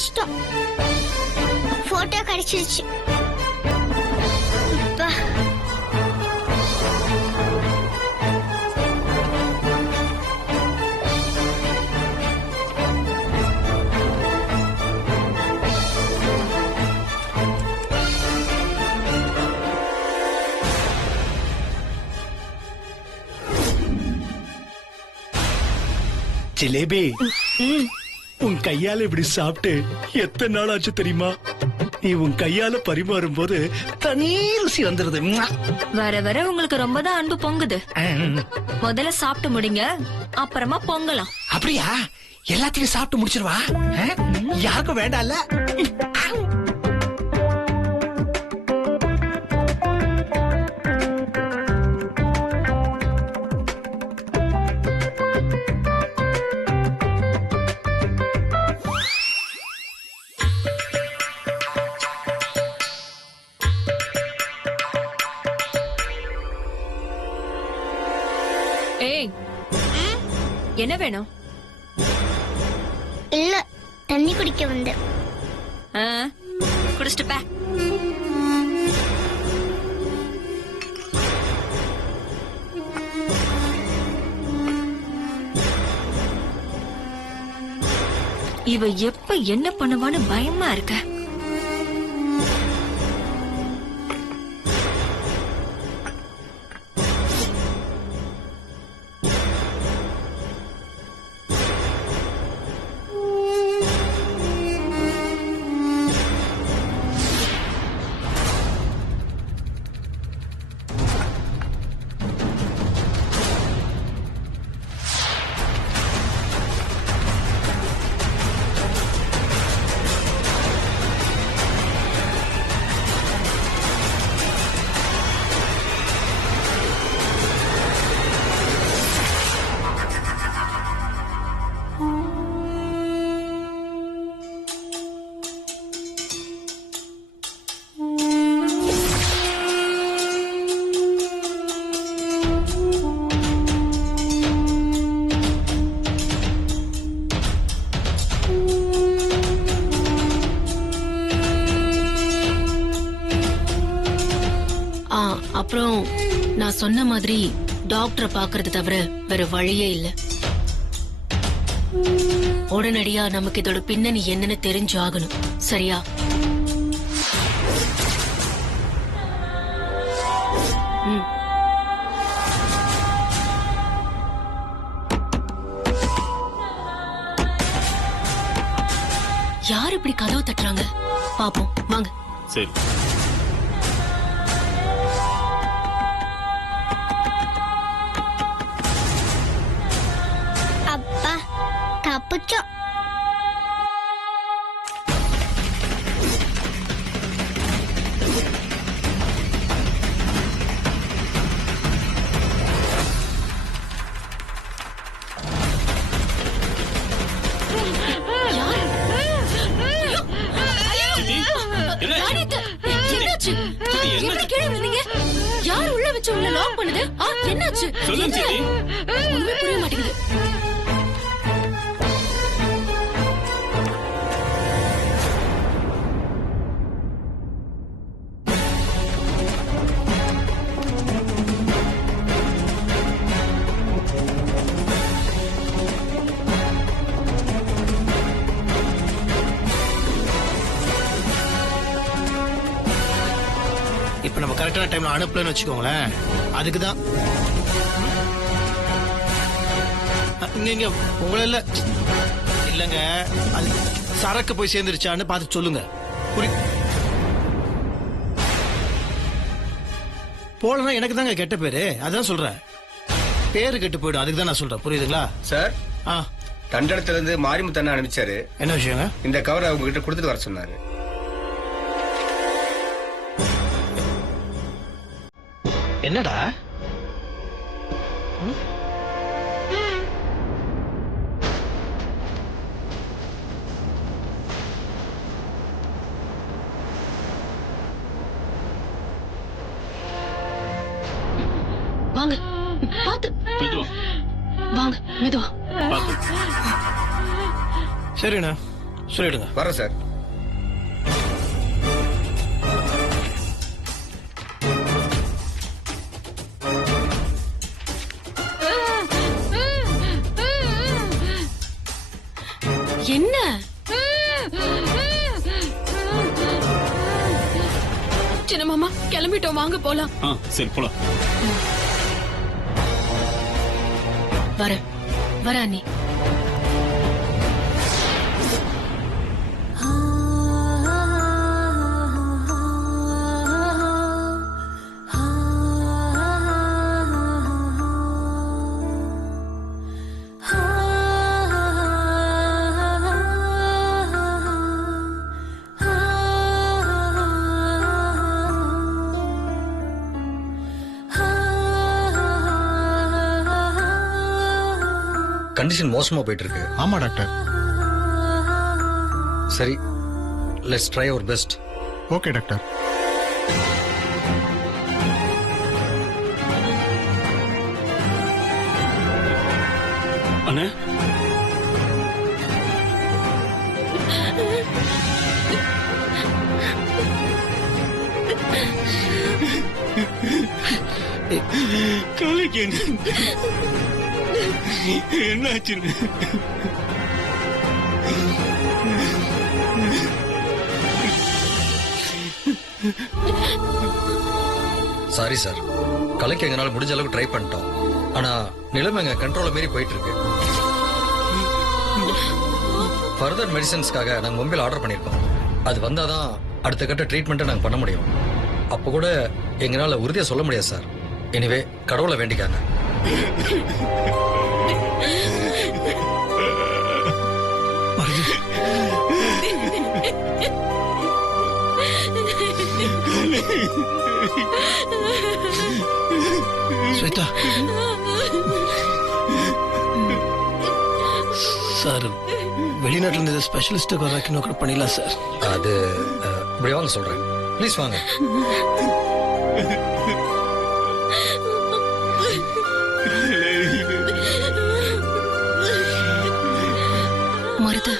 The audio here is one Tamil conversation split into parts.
கண்டுபிடிச்சிட்டோம். போட்டோ கிடைச்சிருச்சு. அப்பா. ஜிலேபி, உன் கையால இப்படி சாப்பிட்டு எத்தனை நாள் ஆச்சு தெரியுமா? நீ உன் கையால பரிமாறும் போது தனி ருசி வந்துருது. வர வர உங்களுக்கு ரொம்ப தான் அன்பு பொங்குது. முதல்ல சாப்பிட்டு முடிங்க, அப்புறமா பொங்கலாம். அப்படியா? எல்லாத்தையும் சாப்பிட்டு முடிச்சிருவா? யாருக்கும் வேண்டாம்ல? ஏய், என்ன வேணும்? இல்ல, தண்ணி குடிக்க வந்தேன். குடிச்சிட்டு பே. இவ எப்ப என்ன பண்ணுவான்னு பயமா இருக்க. அப்புறம் நான் சொன்ன மாதிரி டாக்டரை பாக்குறது தவிர வேற வழியே இல்ல. உடனடியா நமக்கு இதோட பின்னணி என்னன்னு தெரிஞ்சு ஆகணும். சரியா? யார் இப்படி கதவு தட்டுறாங்க? பாப்போம் வாங்க. சரி. அப்பா, தப்பிச்சோம். யார் உள்ள வச்சு உள்ள லாக் பண்ணுது? என்னாச்சு? சொல்லுங்க சித்தி. ஒண்ணுமே புரிய மாட்டேங்குது. இப்ப நம்ம கரெக்டான டைம்ல அனுப்பலன்னு வச்சுக்கோங்களேன், அதுக்குதான். இங்க உங்களை இல்லங்க, அது சரக்கு போய் சேர்ந்துருச்சான்னு பார்த்து சொல்லுங்க. போலன்னா எனக்கு தாங்க கெட்ட பேரு, அதான் சொல்றேன். பேரு கெட்டு போயிடும், அதுக்கு தான் நான் சொல்றேன். புரியுதுங்களா சார்? தண்டனத்துல இருந்து மாரிமுத்தண்ணா அனுப்பிச்சாரு. என்ன விஷயங்க? இந்த கவரை அவங்க கிட்ட கொடுத்துட்டு வர சொன்னாரு. என்னடா? வாங்க, பாத்து வாங்க, மெதுவா. சரிண்ணா, சொல்லிடுங்க. வரேன் சார். என்ன சின்ன மாமா கிளம்பிட்டோம், வாங்க போலாம். சரி போலாம். வர அண்ணி. கண்டிஷன் மோசமா போயிட்டு இருக்கு. ஆமா டாக்டர். சரி, let's try our best. Okay doctor. அண்ணே கலைக்கு என்னாச்சுன்னு சாரி சார், கலைக்கு எங்களால முடிஞ்ச அளவுக்கு ட்ரை பண்ணிட்டோம். ஆனா நிலைமை எங்க கண்ட்ரோல மீறி போயிட்டு இருக்கு. ஃபர்தர் மெடிசன்ஸ்க்காக நாங்க மும்பையில் ஆர்டர் பண்ணியிருக்கோம். அது வந்தாதான் அடுத்த கட்ட ட்ரீட்மெண்ட்டை நாங்க பண்ண முடியும். அப்போ கூட எங்களால உறுதியா சொல்ல முடியாது சார். எனிவே கடவுளை வேண்டிக்காங்க. ஸ்வேதா சார், வெளிநாட்டுல இருந்து ஸ்பெஷலிஸ்ட்டுக்கு வர்றதுக்கு நோக்கம் பண்ணிடலாம் சார். அது இப்படி வாங்க சொல்றேன், ப்ளீஸ் வாங்க. மருது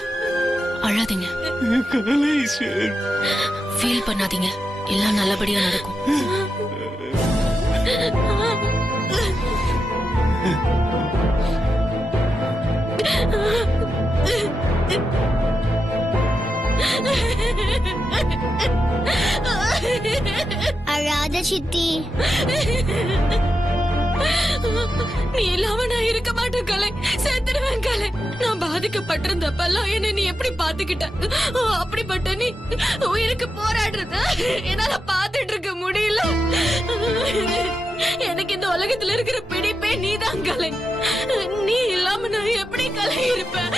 அழாதீங்க, ஃபீல் பண்ணாதீங்க, எல்லாம் நல்லபடியா நடக்கும். அழாத சித்தி. நீ இல்லாம நான் இருக்க மாட்டேன் கலை, செத்துடுவேன் கலை. நான் பாதிக்கப்பட்டிருந்தப்பெல்லாம் என்ன நீ எப்படி பாத்துக்கிட்ட? அப்படிப்பட்ட நீ உயிருக்கு போராடுறத என்னால பாத்துட்டு இருக்க முடியல. எனக்கு இந்த உலகத்துல இருக்கிற பிடிப்பே நீதான் கலை. நீ இல்லாம நான் எப்படி கலை இருப்பேன்?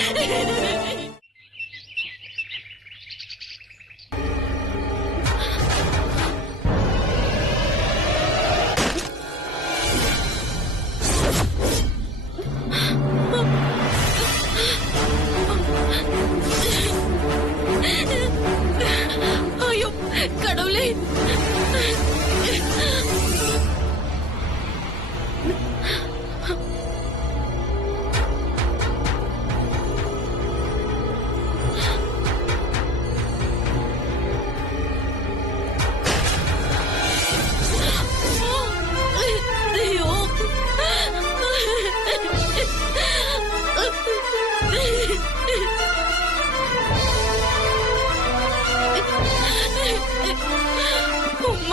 ஐயோ கடவுளே,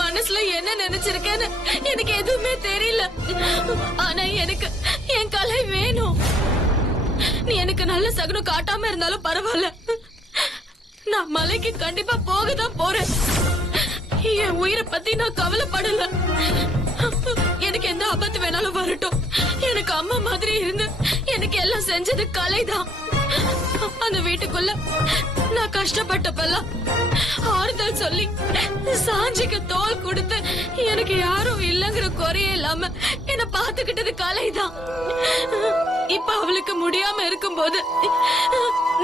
மனசுல என்ன நினைச்சிருக்கேன்னு எனக்கு எதுவுமே தெரியல. ஆனா எனக்கு என் கலை வேணும். நீ எனக்கு நல்ல சகுனம் காட்டாம இருந்தாலும் பரவாயில்ல, நான் மலைக்கு கண்டிப்பா போகதான் போறேன். என் உயிரை பத்தி நான் கவலைப்படல. எனக்கு எந்த ஆபத்து வேணாலும் வரட்டும். எனக்கு அம்மா மாதிரி இருந்து எனக்கு எல்லாம் செஞ்சது கலைதான். அந்த வீட்டுக்குள்ள நான் கஷ்டப்பட்டப்பெல்லாம் ஆறுதல் சொல்லி சாஞ்சிக்கு தோல் கொடுத்து எனக்கு யாரும் இல்லங்கிற குறையே இல்லாம என்ன பாத்துக்கிட்டது கலைதான். இப்ப அவளுக்கு முடியாம இருக்கும்போது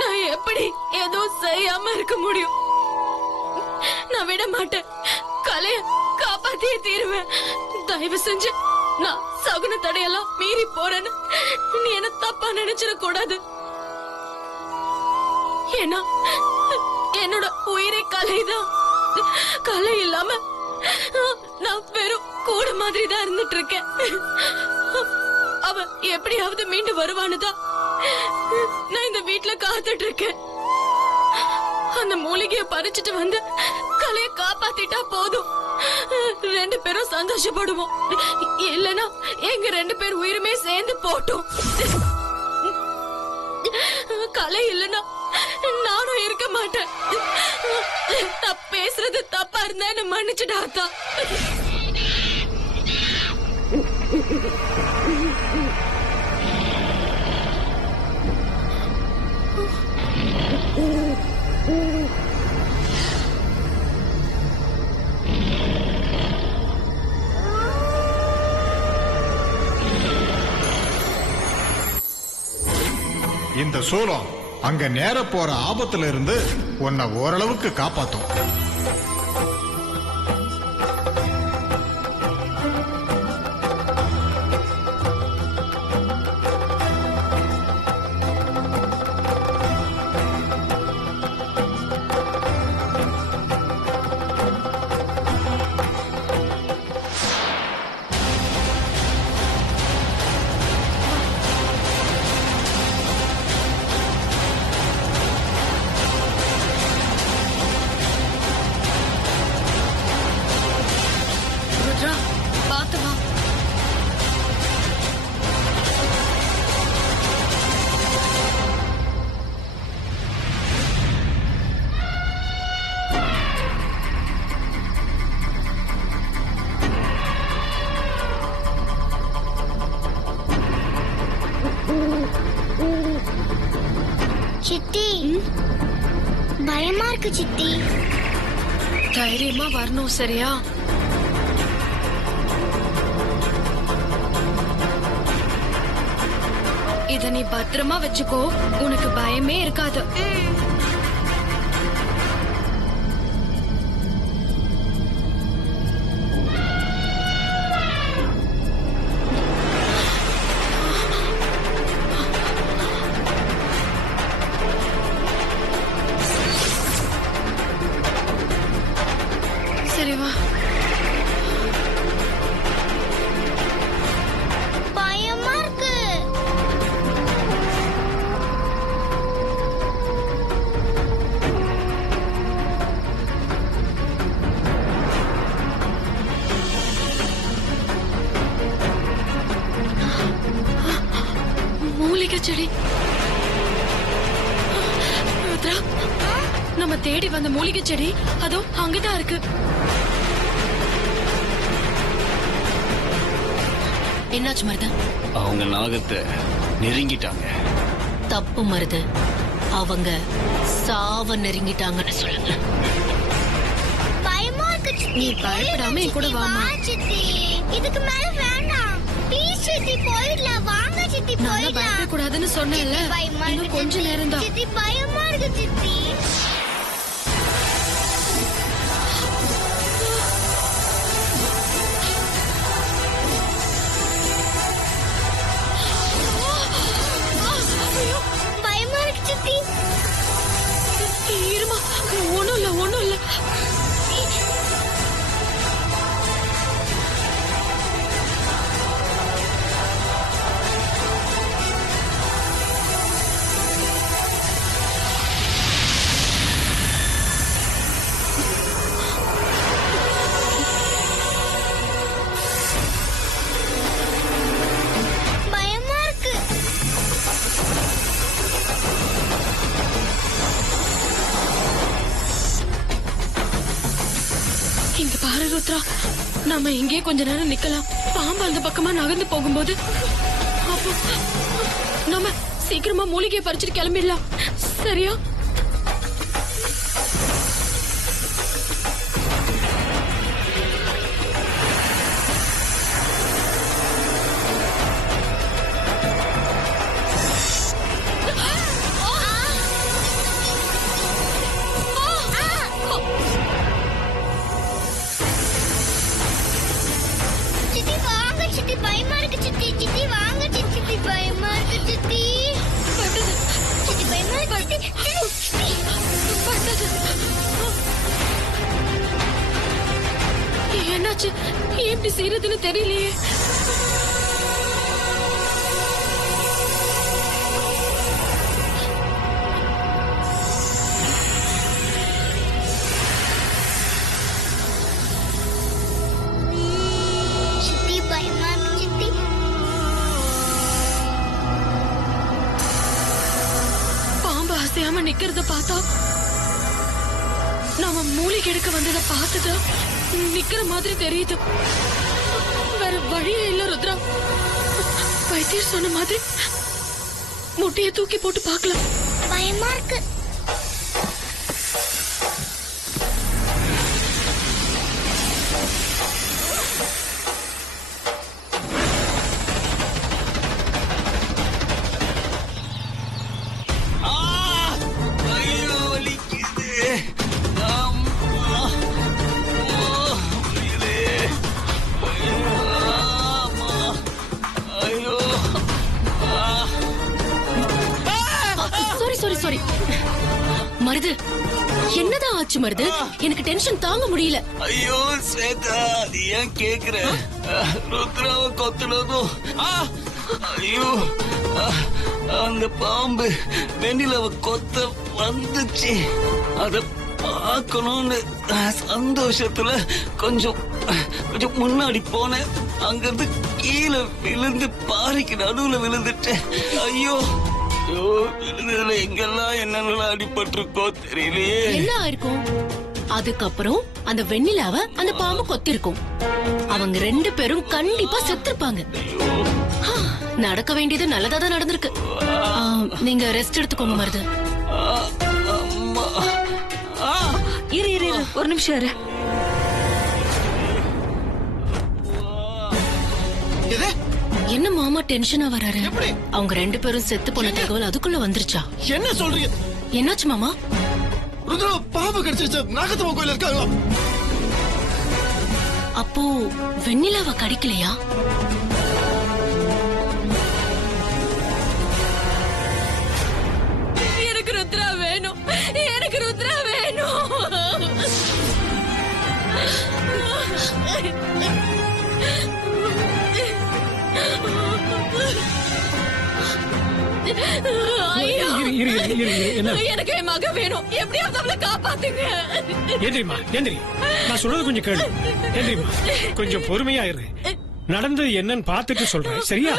நான் எப்படி ஏதோ செய்யாம இருக்க முடியும்? நான் விட மாட்டேன், கலைய காப்பாத்தியே தீருவேன். தயவு செஞ்சு நான் சகுன தடையெல்லாம் மீறி போறேன்னு நீ என்ன தப்பா நினைச்சிட கூடாது. ஏன்னா என்னோட உயிரை கலைதான். கலை இல்லாம நான் வெறும் கூட மாதிரி தான் இருந்துட்டு இருக்கேன். அவ எப்படியாவது மீண்டு வருவானுதான் நான் இந்த வீட்டுல காத்துட்டு இருக்கேன். அந்த மூலிகைய பறிச்சுட்டு வந்து கலைய காப்பாத்திட்டா போதும், 2 பேரும் சந்தோஷப்படுவோம். இல்லனா எங்க 2 பேர் உயிருமே சேர்ந்து போட்டோம். கலை இல்லனா நானும் இருக்க மாட்டேன். நான் பேசுறது தப்பா இருந்தா என்ன மன்னிச்சுடா அத்தா. இந்த சூலம் அங்க நேர போற ஆபத்துல இருந்து உன்னை ஓரளவுக்கு காப்பாத்தும். ருத்ரா, பாத்து வா. சித்தி பயமா இருக்கு சித்தி. தைரியமா வரணும், சரியா? இத நீ பத்திரமா வச்சுக்கோ, உனக்கு பயமே இருக்காது. சரி வா. பயமா இருக்கு. மூலிகை செடி. ருத்ரா, நம்ம தேடி வந்த மூலிகை செடி அதோ அங்கதான் இருக்கு. என்னாச்சு மருதன்? அவங்க நாகத்தை நெருங்கிட்டாங்க. தப்பு மருதன், அவங்க சாவ நெருங்கிட்டாங்கன்னு சொல்லுங்க. பயமா இருக்கு சித்தி. நீ பயப்படாம என் கூட வாமா. வா சித்தி, இதுக்கு மேல வேண்டாம். ப்ளீஸ் சித்தி போயிடலாம். வாங்க சித்தி நான் போயிடலாம். பயப்படக்கூடாதுன்னு சொன்னேன்ல, சித்தி, பயமா இன்னும் இருக்கு கொஞ்ச சித்தி. நேரம் தான். சித்தி பயமா இருக்கு சித்தி. பயமா இருக்கு சித்தி. இருமா, ஒண்ணும் இல்ல, ஒண்ணும் இல்ல. பயமா இருக்கு. இங்க பாரு ருத்ரா, நாம இங்கே கொஞ்ச நேரம் நிக்கலாம். பாம்பு அந்த பக்கமா நகர்ந்து போகும்போது அப்போ நம்ம சீக்கிரமா மூலிகையை பறிச்சுட்டு கிளம்பிடலாம், சரியா? சித்தி வாங்க சித்தி, பயமா இருக்கு சித்தி. சித்தி வாங்க சித்தி, பயமா இருக்கு சித்தி. சித்தி பயமா இருக்கு சித்தி. என்னாச்சு? ஏன் இப்படி செய்யறதுன்னு தெரியலையே. சித்தி பயமா இருக்கு சித்தி. பாம்பு அசையாம நிக்கிறத பார்த்தா நாம மூலிகை எடுக்க வந்ததை பார்த்துட்டு நிக்கிற மாதிரி தெரியுது. வேற வழியே இல்ல ருத்ரா. வைத்தியர் சொன்ன மாதிரி முட்டையை தூக்கி போட்டு பார்க்கலாம். பயமா இருக்கு. ஐயோ வலிக்குது. அம்மா. ஓ, வலிக்குது. ஐயோ, அம்மா. ஐயோ. சாரி மருது, என்னதான் ஆச்சு மருது? எனக்கு டென்ஷன் தாங்க முடியல. ஐயோ ஸ்வேதா, நீ ஏன் கேக்குற? ருத்ராவை கொத்துனதும் ஐயோ, அந்த பாம்பு வெண்ணிலவ கொத்த வந்துச்சு. அத பார்க்கணும்னு சந்தோஷத்துல கொஞ்சம் முன்னாடி போனேன். அங்கிருந்து கீழே விழுந்து பாறைக்கு நடுவுல விழுந்துட்டேன். ஐயோ ஐயோ, விழுந்ததுல எங்கெல்லாம் என்னென்னலாம் அடிபட்டிருக்கோ தெரியலையே. என்ன ஆயிருக்கும்? அதுக்கப்புறம் அந்த வெண்ணிலாவ அந்த பாம்பு கொத்திருக்கும். அவங்க 2 பேரும் கண்டிப்பா செத்துருப்பாங்க. நடக்க வேண்டியது நல்லதா தான் நடந்திருக்கு. நீங்க ரெஸ்ட் எடுத்துக்கோங்க மருது. அம்மா. இரு ஒரு நிமிஷம் இரு. என்ன மாமா டென்ஷனா வராரு? அவங்க 2 பேரும் செத்து போன தகவல் அதுக்குள்ள வந்துருச்சா? என்ன சொல்றீங்க? என்னாச்சு மாமா? ருத்ரா பாம்பு கடிச்சிருச்சு. நாகத்தம்மா கோயில இருக்காங்களா? அப்போ வெண்ணிலாவ கடிக்கலையா? எனக்கு ருத்ரா வேணும். எனக்கு ருத்ரா வேணும். ஐயோ, எனக்கு என் மக வேணும். எப்படியாவது அவளை காப்பாத்துங்க. ஏந்திரிமா, ஏந்திரி. நான் சொல்றது கொஞ்சம் கேளு. ஏந்திரிமா, கொஞ்சம் பொறுமையா இரு. நடந்தது என்னன்னு பார்த்துட்டு சொல்றேன், சரியா?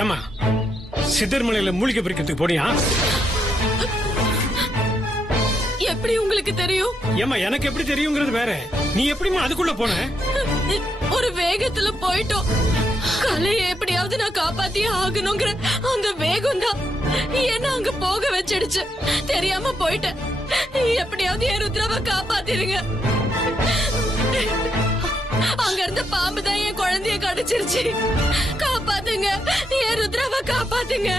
ஏமா, சித்தர்மலையில மூலிகை பறிக்கிறதுக்கு போனியா? எப்படி உங்களுக்கு தெரியும்? ஏமா, எனக்கு எப்படி தெரியுங்கிறது வேற. நீ எப்படிமா அதுக்குள்ள போன? ஒரு வேகத்துல போயிட்டோம். கலையை எப்படியாவது நான் காப்பாத்தியே ஆகணுங்கிற அந்த வேகம் தான் என்ன அங்க போக வச்சிடுச்சு. தெரியாம போயிட்டேன். எப்படியாவது என் ருத்ராவை காப்பாத்திருங்க. அங்க இருந்த பாம்பு தான் என் குழந்தைய கடிச்சிருச்சு. காப்பாத்துங்க, என் ருத்ராவை காப்பாத்துங்க.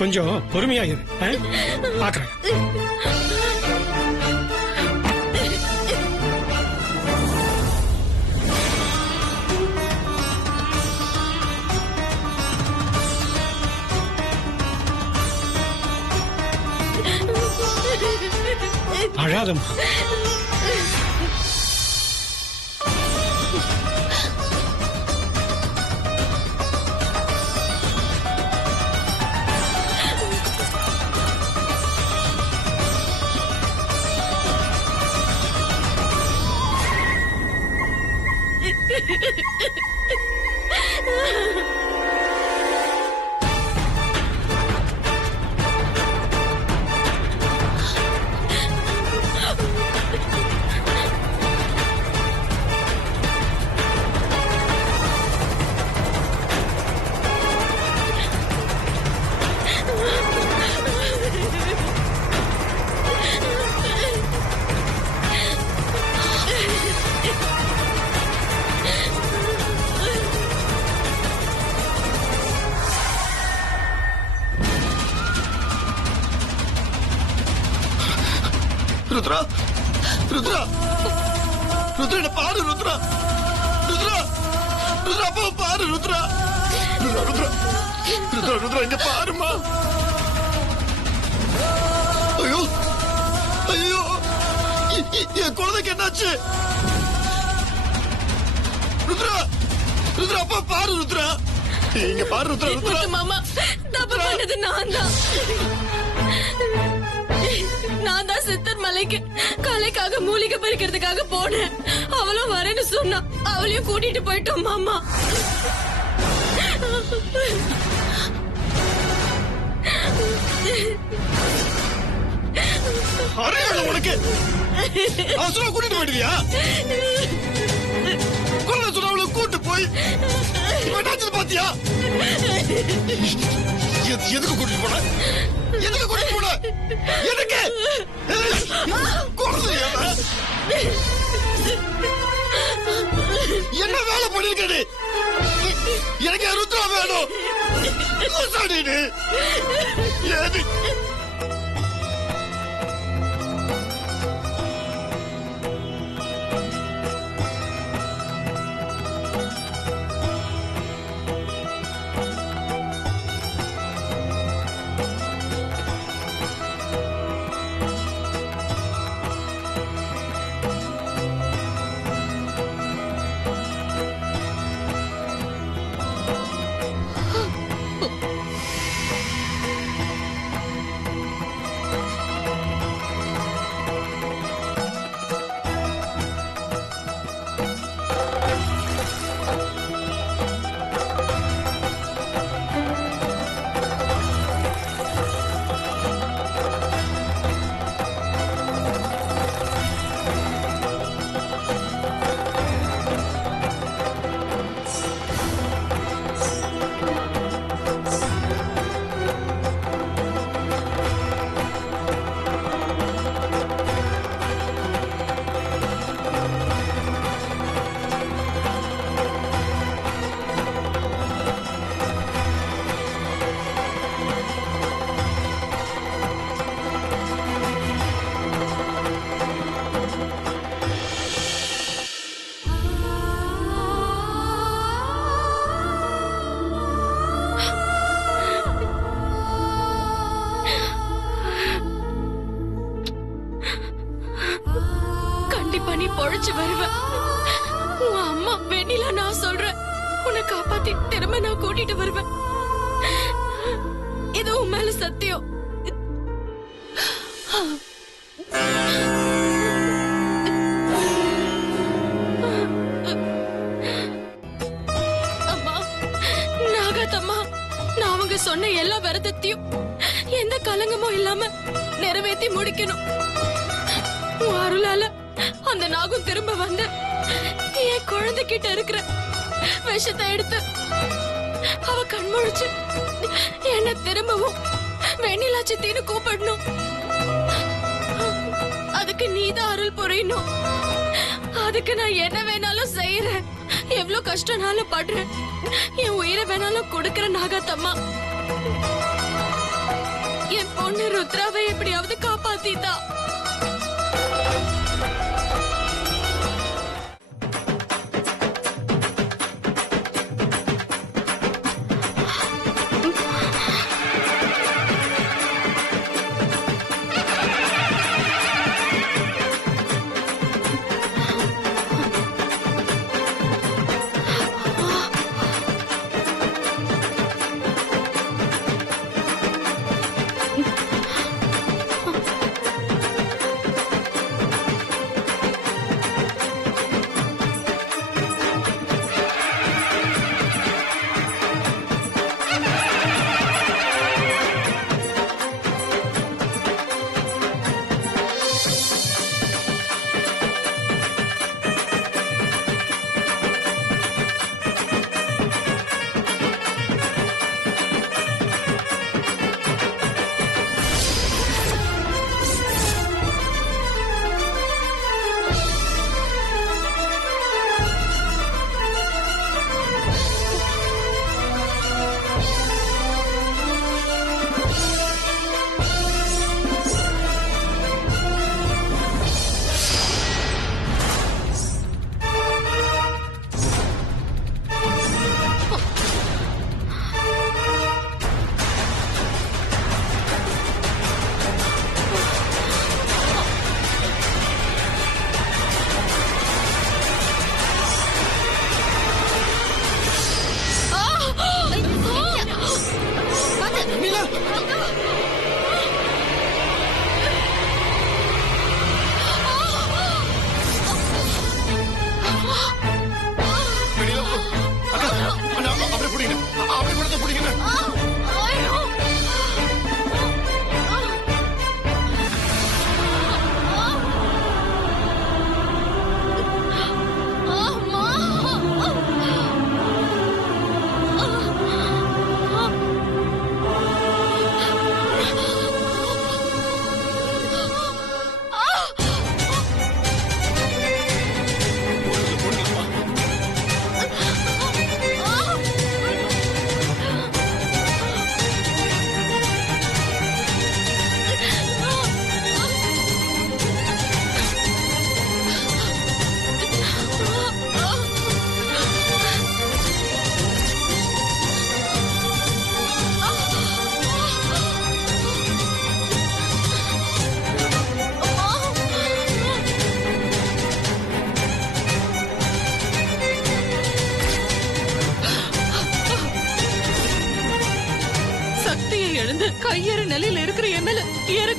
கொஞ்சம் பொறுமையா இரு. பாக்குறேன். அழாதம்மா. ருத்ரா ருத்ரா ருத்ரா என்ன பாரு ருத்ரா ருத்ரா ருத்ரா அப்பா பாரு ருத்ரா ருத்ரா ருத்ரா ருத்ரா ருத்ரா இங்க பாருமா. ஐயோ ஐயோ என் குழந்தைக்கு என்னாச்சு? ருத்ரா ருத்ரா அப்பா பாரு ருத்ரா இங்க பாரு ருத்ரா ருத்ரா. மாமா தப்பு பண்ணது நான் தான் சித்தர் மலைக்கு கலைக்காக மூலிகை பறிக்கிறதுக்காக போனேன். அவளும் வரேன்னு சொன்னா, அவளையும் கூட்டிட்டு போயிட்டோம் மாமா. அறியல உனக்கு? அவசரம் கூட்டிட்டு போயிடுவியா? குழந்தை சொன்ன அவளை கூட்டு போய் பாத்தியா? எதுக்கு கூட்டிட்டு போன? எதுக்கு கூட்டிட்டு போன? எதுக்கு? குழந்தை என்ன வேலை பண்ணிருக்கே? எனக்கு ருத்ரா வேணும். நீ பொழைச்சு வருவ. உன் அம்மா வெண்ணிலா நான் சொல்றேன், உன்னை காப்பாத்தி திரும்ப நான் கூட்டிட்டு வருவேன். இது உன் மேல சத்தியம். அம்மா, நாகாத்தம்மா, நான் அவங்க சொன்ன எல்லா விரதத்தையும் எந்த கலங்கமும் இல்லாம நிறைவேற்றி முடிக்கணும். உன் அருளால அந்த நாகம் திரும்ப வந்து என் குழந்தை கிட்ட இருக்கிற விஷத்தை எடுத்து அவ கண்முழிச்சு என்ன திரும்பவும் வெண்ணிலா சித்தின்னு கூப்பிடணும். அதுக்கு நீதான் அருள் புரியணும். அதுக்கு நான் என்ன வேணாலும் செய்யறேன், எவ்வளவு கஷ்டம்னாலும் படுறேன், என் உயிரை வேணாலும் கொடுக்கறேன். நாகாத்தம்மா, என் பொண்ணு ருத்ராவை எப்படியாவது காப்பாத்திதா.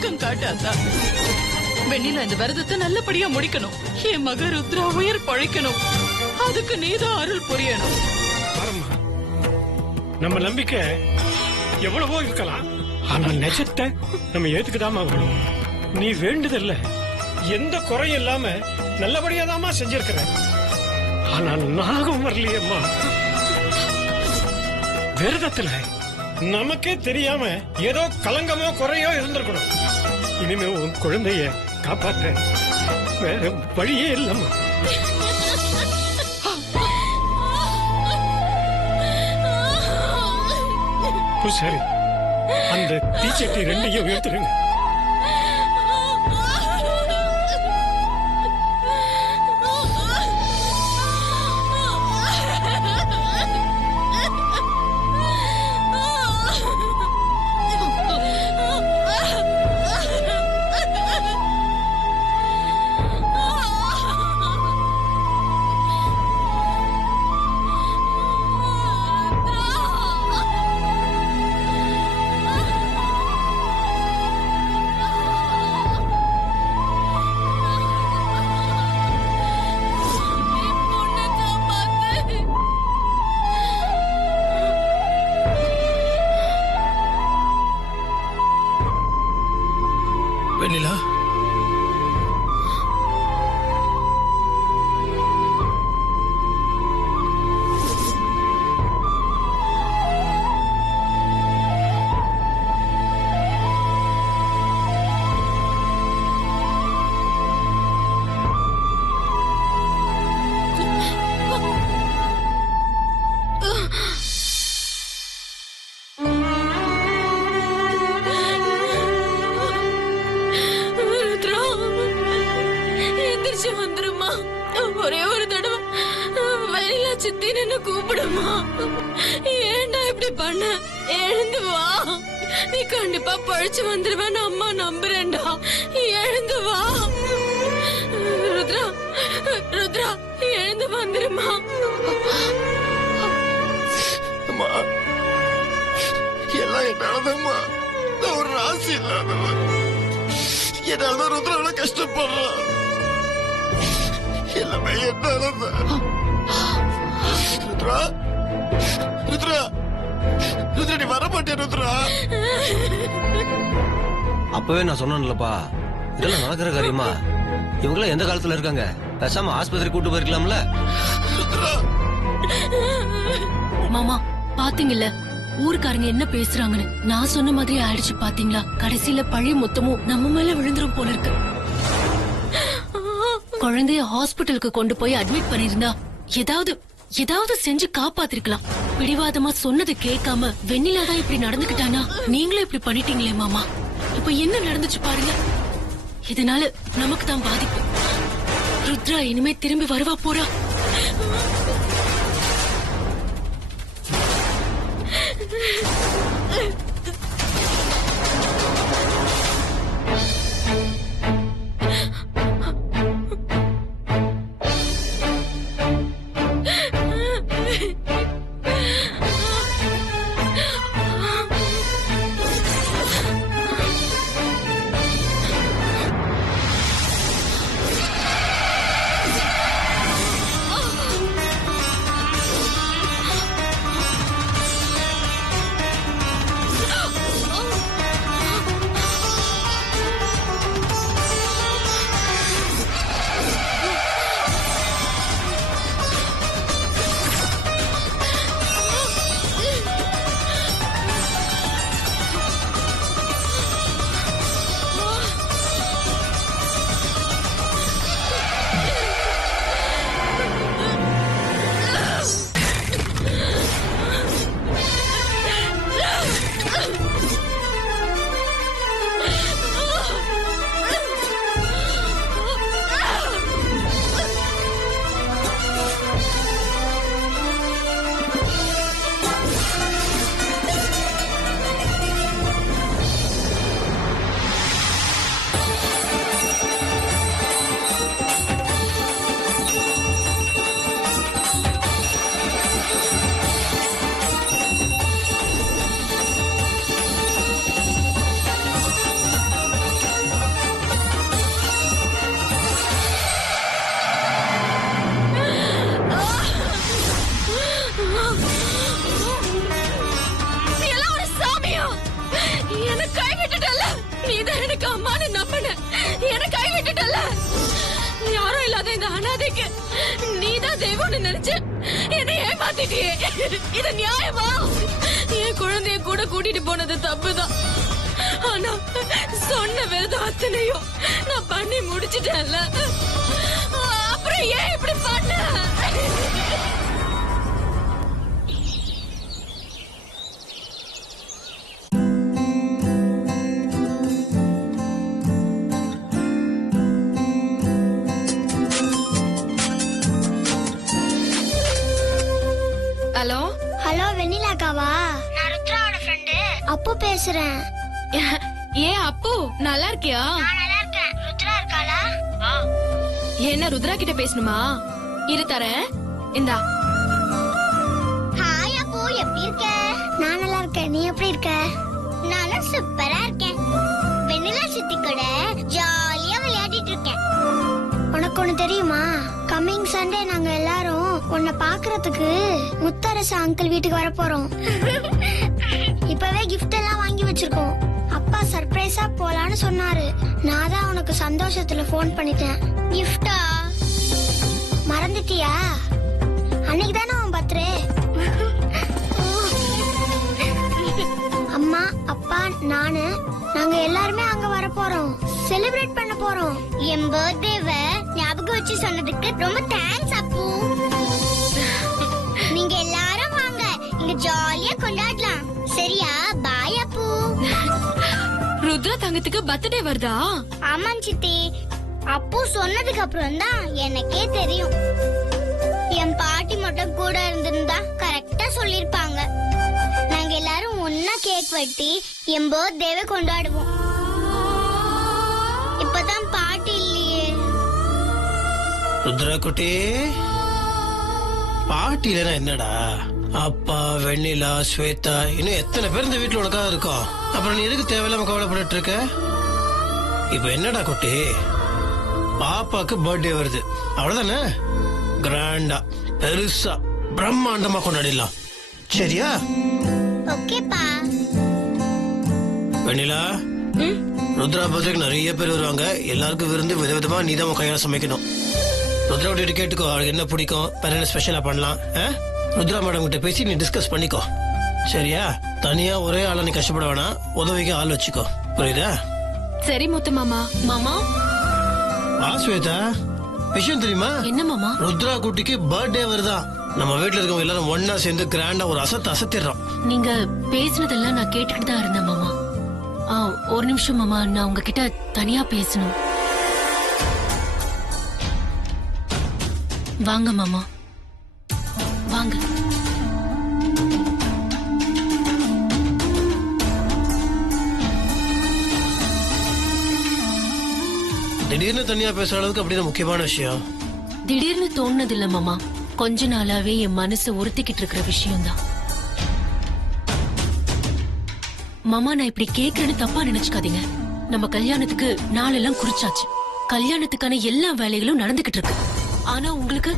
இரக்கம் காட்டாதா? வெண்ணிலா இந்த விரதத்தை நல்லபடியா முடிக்கணும். என் மக ருத்ரா உயிர் பழைக்கணும். அதுக்கு நீதான் அருள் புரியணும். பாரம்மா, நம்ம நம்பிக்கை எவ்வளவோ இருக்கலாம், ஆனா நிஜத்தை நம்ம ஏத்துக்குதாமா வேணும். நீ வேண்டுதல்ல எந்த குறையும் இல்லாம நல்லபடியாதாமா செஞ்சிருக்கிற. ஆனா நாகம் வரலையம்மா. விரதத்துல நமக்கே தெரியாம ஏதோ கலங்கமோ குறையோ இருந்திருக்கணும். இனிமே உன் குழந்தைய காப்பாற்ற வேற வழியே இல்லம்மா. சரி, அந்த தீச்சட்டி ரெண்டையும் உயர்த்துருங்க. வெண்ணிலா, வந்துருமா? ஒரே ஒரு தடவை வெளியில சித்தின்னு கூப்பிடுமா? ஏன்டா இப்படி பண்ண? எழுந்து வா, நீ கண்டிப்பா பழிச்சு வந்துருவேன்னு அம்மா நம்புறேன்டா. எழுந்து வா ருத்ரா, ருத்ரா எழுந்து வந்துருமா. அம்மா, எல்லாம் என்னாலதாம்மா. நான் ஒரு ராசி இல்லாதவன். என்னாலதான் ருத்ரா எவ்வளவு கஷ்டப்படுறான். எல்லாமே என்னாலதான். ருத்ரா, ருத்ரா, ருத்ரா நீ வர மாட்டேன் ருத்ரா. அப்பவே நான் சொன்னேன்லப்பா, இதெல்லாம் நடக்கிற காரியமா? இவங்களாம் எந்த காலத்துல இருக்காங்க? பேசாம ஆஸ்பத்திரி கூட்டு போயிருக்கலாம்ல. மாமா பாத்தீங்கல்ல ஊருக்காரங்க என்ன பேசுறாங்கன்னு. நான் சொன்ன மாதிரி ஆயிடுச்சு பாத்தீங்களா? கடைசியில பழி மொத்தமும் நம்ம மேல விழுந்துரும் போல இருக்கு. குழந்தைய ஹாஸ்பிட்டலுக்கு கொண்டு போய் அட்மிட் பண்ணிருந்தா ஏதாவது செஞ்சு காப்பாத்திருக்கலாம். பிடிவாதமா சொன்னது கேட்காம வெண்ணிலா தான் இப்படி நடந்துக்கிட்டானா? நீங்களும் இப்படி பண்ணிட்டீங்களே மாமா. இப்ப என்ன நடந்துச்சு பாருங்க. இதனால நமக்கு தான் பாதிப்பு. ருத்ரா இனிமே திரும்பி வருவா போறா? மரியாதைக்கு நீதான் தெய்வம்னு நினைச்ச என்னை ஏமாத்திட்டியே. இது நியாயமா? என் குழந்தைய கூட கூட்டிட்டு போனது தப்புதான். ஆனா சொன்ன விரதம் அத்தனையும் நான் பண்ணி முடிச்சிட்டேன்ல. அப்புறம் ஏன் இப்படி பண்ண? ஹலோ ஹலோ வெண்ணிலாக்காவா? நான் ருத்ராவோட ஃப்ரெண்டு அப்பு பேசுறேன். ஏன் அப்பு நல்லா இருக்கியா? நான் நல்லா இருக்கேன். ருத்ரா இருக்காளா? என்ன ருத்ரா கிட்ட பேசணுமா? இரு தரேன். இந்தா. ஹாய் அப்பு, எப்படி இருக்க? நான் நல்லா இருக்கேன். நீ எப்படி இருக்க? நானும் சூப்பரா இருக்கேன். வெண்ணிலா சித்தி கூட ஜாலியா விளையாடிட்டு இருக்கேன். உனக்கு ஒண்ணு தெரியுமா? கம்மிங் சண்டே நாங்க எல்லாரும் உன்னை பாக்குறதுக்கு முத்தரசு அங்கிள் வீட்டுக்கு வர போறோம். இப்பவே கிஃப்ட் எல்லாம் வாங்கி வச்சிருக்கோம். அப்பா சர்ப்ரைஸா போலான்னு சொன்னாரு. நான் தான் உனக்கு சந்தோஷத்துல போன் பண்ணிட்டேன். கிஃப்டா மறந்துட்டியா? அன்னைக்கு தானே உன் பர்த்டே. அம்மா அப்பா நானு நாங்க எல்லாருமே அங்க வர போறோம். செலிப்ரேட் பண்ண போறோம். என் பர்த்டேவை ஞாபகம் வச்சு சொன்னதுக்கு ரொம்ப தேங்க்ஸ் அப்பு. நீங்க எல்லாரும் வாங்க, இங்க ஜாலியா கொண்டாடலாம். சரியா? பாய் அப்பு. ருத்ரா தங்கத்துக்கு பர்த்டே வருதா? ஆமாம் சித்தி. அப்பு சொன்னதுக்கு அப்புறம் தான் எனக்கே தெரியும். என் பாட்டி மட்டும் கூட இருந்திருந்தா கரெக்டா சொல்லிருப்பாங்க. நாங்க எல்லாரும் ஒன்னா கேக் வெட்டி என் பர்த்டேவை கொண்டாடுவோம். இப்பதான் பாட்டி இல்லையே. ருத்ரா குட்டி, பாட்டி இல்லைன்னா என்னடா? அப்பா, வெண்ணிலா, ஸ்வேதா, இன்னும் எத்தனை பேர் இந்த வீட்டுல உனக்காக இருக்கோம். அப்புறம் நீ எதுக்கு தேவையில்லாம கவலைப்பட்டு இருக்க? இப்ப என்னடா குட்டி, பாப்பாக்கு பர்த்டே வருது, அவ்வளவுதானே? கிராண்டா பெருசா பிரம்மாண்டமா கொண்டாடிடலாம். சரியா? ஓகேப்பா. வெண்ணிலா, ருத்ரா பர்த்டேக்கு நிறைய பேர் வருவாங்க. எல்லாருக்கும் விருந்து விதவிதமா நீ தான் கையால சமைக்கணும். ருத்ரா கிட்ட கேட்டுக்கோ, அவளுக்கு என்ன பிடிக்கும், வேற என்ன ஸ்பெஷலா பண்ணலாம். ருத்ரா மேடம் கிட்ட பேசி நீ டிஸ்கஸ் பண்ணிக்கோ. சரியா? தனியா ஒரே ஆளா நீ கஷ்டப்பட வேணாம். உதவிக்கு ஆள் வச்சுக்கோ. புரியுதா? சரி முத்து மாமா. மாமா ஸ்வேதா, விஷயம் தெரியுமா? என்ன மாமா? ருத்ரா குட்டிக்கு பர்த்டே வருதா. நம்ம வீட்டுல இருக்கவங்க எல்லாரும் ஒன்னா சேர்ந்து கிராண்டா ஒரு அசத்திடுறோம். நீங்க பேசுனதெல்லாம் நான் கேட்டுக்கிட்டு தான் இருந்தேன் மாமா. ஒரு நிமிஷம் மாமா, நான் உங்ககிட்ட தனியா பேசணும். வாங்க மாமா, வாங்க. திடீர்னு தனியா பேசுற அளவுக்கு அப்படின்னு முக்கியமான விஷயம்? திடீர்னு தோணுனது இல்ல மாமா, கொஞ்ச நாளாவே என் மனசு உறுத்திக்கிட்டு இருக்கிற விஷயம்தான். மாமா, நான் இப்படி கேக்குறேன்னு தப்பா நினைச்சுக்காதீங்க. நம்ம கல்யாணத்துக்கு நாளெல்லாம் குறிச்சாச்சு. கல்யாணத்துக்கான எல்லா வேலைகளும் நடந்துகிட்டு இருக்கு. ஆனா உங்களுக்கு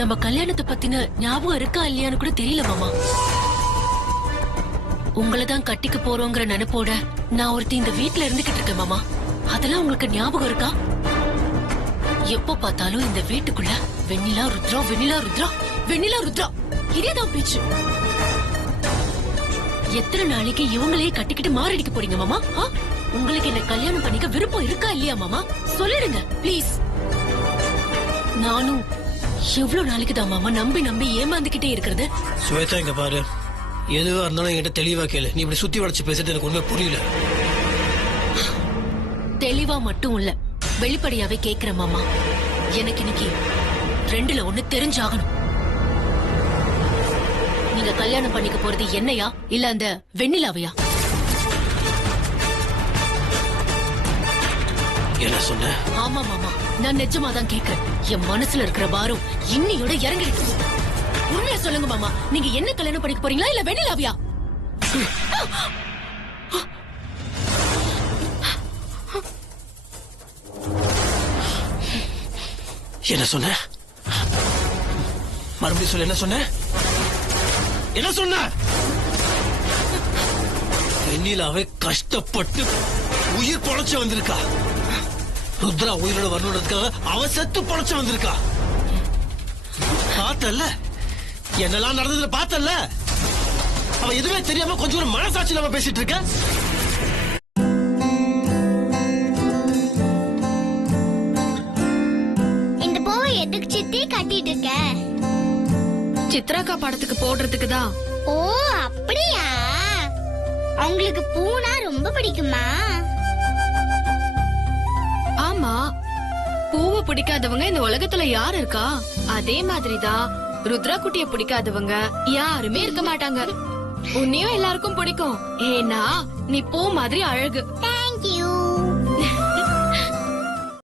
நம்ம கல்யாணத்தை பத்தின ஞாபகம் இருக்கா இல்லையான்னு கூட தெரியல மாமா. உங்களைதான் கட்டிக்க போறோங்கிற நினைப்போட நான் ஒருத்தி இந்த வீட்டுல இருந்துகிட்டு இருக்கேன் மாமா. அதெல்லாம் உங்களுக்கு ஞாபகம் இருக்கா? எப்ப பார்த்தாலும் இந்த வீட்டுக்குள்ள வெண்ணிலா ருத்ரா, வெண்ணிலா ருத்ரா, வெண்ணிலா ருத்ரா, இதேதான் பேச்சு. எத்தனை நாளைக்கு இவங்களையே கட்டிக்கிட்டு மாரடிக்க போறீங்க மாமா? உங்களுக்கு என்ன கல்யாணம் பண்ணிக்க விருப்பம் இருக்கா இல்லையா மாமா? சொல்லிடுங்க ப்ளீஸ். நானும் எவ்வளவு நாளைக்கு தான் மாமா நம்பி நம்பி ஏமாந்துகிட்டே இருக்கிறது? ஸ்வேதா, இங்க பாரு, எதுவா இருந்தாலும் என்கிட்ட தெளிவா கேளு. நீ இப்படி சுத்தி வளைச்சு பேசுறது எனக்கு ஒண்ணுமே புரியல. தெளிவா மட்டும் இல்ல, வெளிப்படையாவே கேக்குற மாமா. எனக்கு இன்னைக்கு ரெண்டுல ஒண்ணு தெரிஞ்சாகணும். நீங்க கல்யாணம் பண்ணிக்க போறது என்னையா இல்ல அந்த வெண்ணிலாவையா? என்ன சொன்ன? ஆமா மாமா, நான் நிஜமா தான் கேக்குறேன். என் மனசுல இருக்கிற பாரம் இன்னியோட இறங்கிடுச்சு. உண்மையா சொல்லுங்க மாமா, நீங்க என்ன கல்யாணம் பண்ணிக்க போறீங்களா இல்ல வெண்ணிலாவையா? என்ன சொன்ன? மறுபடியும் சொல்ல. என்ன சொன்ன? என்ன சொன்ன? வெண்ணிலாவை கஷ்டப்பட்டு உயிர் பொழைச்சு வந்திருக்கா. ருத்ரா உயிரோட வரணுன்றதுக்காக அவ செத்து பொழைச்சு வந்திருக்கா. பார்த்தல்ல என்னெல்லாம் நடந்ததுல பார்த்தல்ல அவ எதுவுமே தெரியாம கொஞ்சம் ஒரு மனசாட்சி இல்லாம பேசிட்டு இருக்க. இந்த பூவை எதுக்கு சித்தி கட்டிட்டு இருக்க? சித்ராக்கா படத்துக்கு போடுறதுக்கு தான். ஓ அப்படியா? அவங்களுக்கு பூனா ரொம்ப பிடிக்குமா? ஆமா, பூவை பிடிக்காதவங்க இந்த உலகத்துல யாரு இருக்கா? அதே மாதிரிதான் ருத்ரா குட்டிய பிடிக்காதவங்க யாருமே இருக்க மாட்டாங்க. உன்னையும் எல்லாருக்கும் பிடிக்கும். ஏன்னா நீ பூ மாதிரி அழகு.